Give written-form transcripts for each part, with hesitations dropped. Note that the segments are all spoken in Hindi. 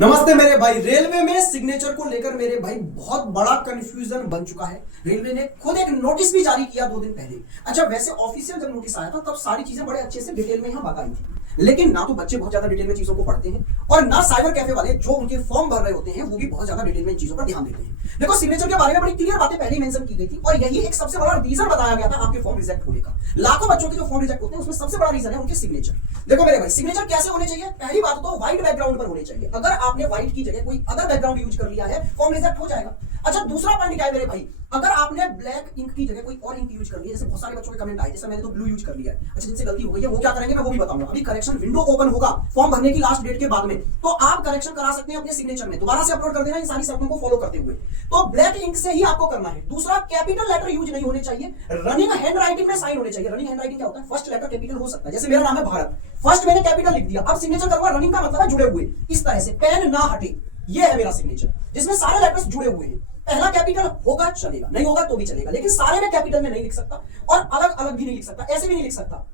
नमस्ते मेरे भाई। रेलवे में सिग्नेचर को लेकर मेरे भाई बहुत बड़ा कंफ्यूजन बन चुका है। रेलवे ने खुद एक नोटिस भी जारी किया 2 दिन पहले। अच्छा, वैसे ऑफिशियल जब नोटिस आया था तब सारी चीजें बड़े अच्छे से डिटेल में यहां बताई थी, लेकिन ना तो बच्चे बहुत ज्यादा डिटेल में चीजों को पढ़ते हैं और ना साइबर कैफे वाले जो उनके फॉर्म भर रहे होते हैं वो भी बहुत ज्यादा डिटेल में इन चीजों पर ध्यान देते हैं। देखो, सिग्नेचर के बारे में बड़ी क्लियर बातें पहले ही मेंशन की गई थी और यही एक सबसे बड़ा रीजन बताया गया था आपके फॉर्म रिजेक्ट होने का। लाखों बच्चों के जो फॉर्म रिजेक्ट होते हैं उसमें सबसे बड़ा रीजन है उनके सिग्नेचर। देखो मेरे भाई, सिग्नेचर कैसे होने चाहिए? पहली बात तो व्हाइट बैकग्राउंड पर होने चाहिए। अगर आपने व्हाइट की जगह कोई अदर बैकग्राउंड यूज कर लिया है, फॉर्म रिजेक्ट हो जाएगा। अच्छा, दूसरा पॉइंट क्या है मेरे भाई? अगर आपने ब्लैक इंक की जगह कोई और इंक यूज कर लिया, जैसे बहुत सारे बच्चों के कमेंट आए, जैसे मैंने तो ब्लू यूज कर लिया है। अच्छा, जिनसे गलती हो गई है वो क्या करेंगे मैं वो भी बताऊंगा। अभी करेक्शन विंडो ओपन होगा फॉर्म भरने की लास्ट डेट के बाद में, तो आप करेक्शन करा सकते हैं अपने सिग्नेचर में। दोबारा से अपलोड कर देना इन सारी शर्तों को फॉलो करते हुए। तो ब्लैक इंक से ही आपको करना है। दूसरा, कैपिटल लेटर यूज नहीं होने चाहिए। रनिंग हैंड राइटिंग में साइन होने चाहिए। रनिंग हैंड राइटिंग क्या होता है? फर्स्ट लेटर कैपिटल हो सकता है, जैसे मेरा नाम है भारत, फर्स्ट मैंने कैपिटल लिख दिया, अब सिग्नेचर करूंगा, रनिंग का मतलब है जुड़े हुए। इस तरह से पेन ना हटे, ये है मेरा सिग्नेचर जिसमें सारे लेटर्स जुड़े हुए हैं। पहला कैपिटल होगा चलेगा, नहीं होगा तो भी चलेगा, लेकिन सारे में कैपिटल में नहीं लिख सकता और अलग अलग भी नहीं लिख सकता, ऐसे भी नहीं लिख सकता,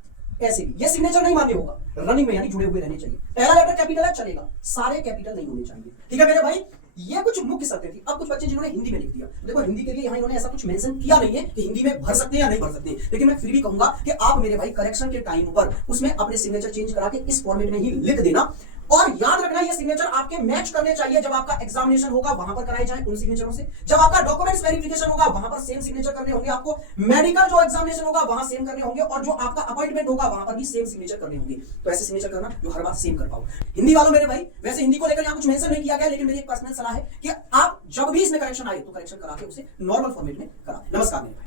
ऐसे भी। ये सिग्नेचर नहीं मान्य होगा। रनिंग में यानी जुड़े हुए रहने चाहिए। पहला लेटर कैपिटल है चलेगा, सारे कैपिटल नहीं होने चाहिए। ठीक है मेरे भाई, ये कुछ मुख्य शर्तें थी। अब कुछ बच्चे जिन्होंने हिंदी में लिख दिया, देखो हिंदी के लिए यहाँ इन्होंने ऐसा कुछ मेंशन किया नहीं है कि हिंदी में भर सकते हैं या नहीं भर सकते, लेकिन मैं फिर भी कहूंगा कि आप मेरे भाई करेक्शन के टाइम पर उसमें अपने सिग्नेचर चेंज करा के इस फॉर्मेट में ही लिख देना। और याद रखना, ये सिग्नेचर आपके मैच करने चाहिए। जब आपका एग्जामिनेशन होगा वहां पर कराए जाए उन सिग्नेचरों से, जब आपका डॉक्यूमेंट्स वेरिफिकेशन होगा वहां पर सेम सिग्नेचर करने होंगे आपको, मेडिकल जो एग्जामिनेशन होगा वहां सेम करने होंगे, और जो आपका अपॉइंटमेंट होगा वहां पर भी सेम सिग्नेचर करने होंगे। तो ऐसे सिग्नेचर करना जो हर बार सेम कर पाओ। हिंदी वालों मेरे भाई, वैसे हिंदी को लेकर यहां कुछ मेंशन नहीं किया गया, लेकिन मेरी एक पर्सनल सलाह है कि आप जब भी इसमें करेक्शन आए तो करेक्शन करा के उसे नॉर्मल फॉर्मेट में करा दें। नमस्कार मेरे भाई।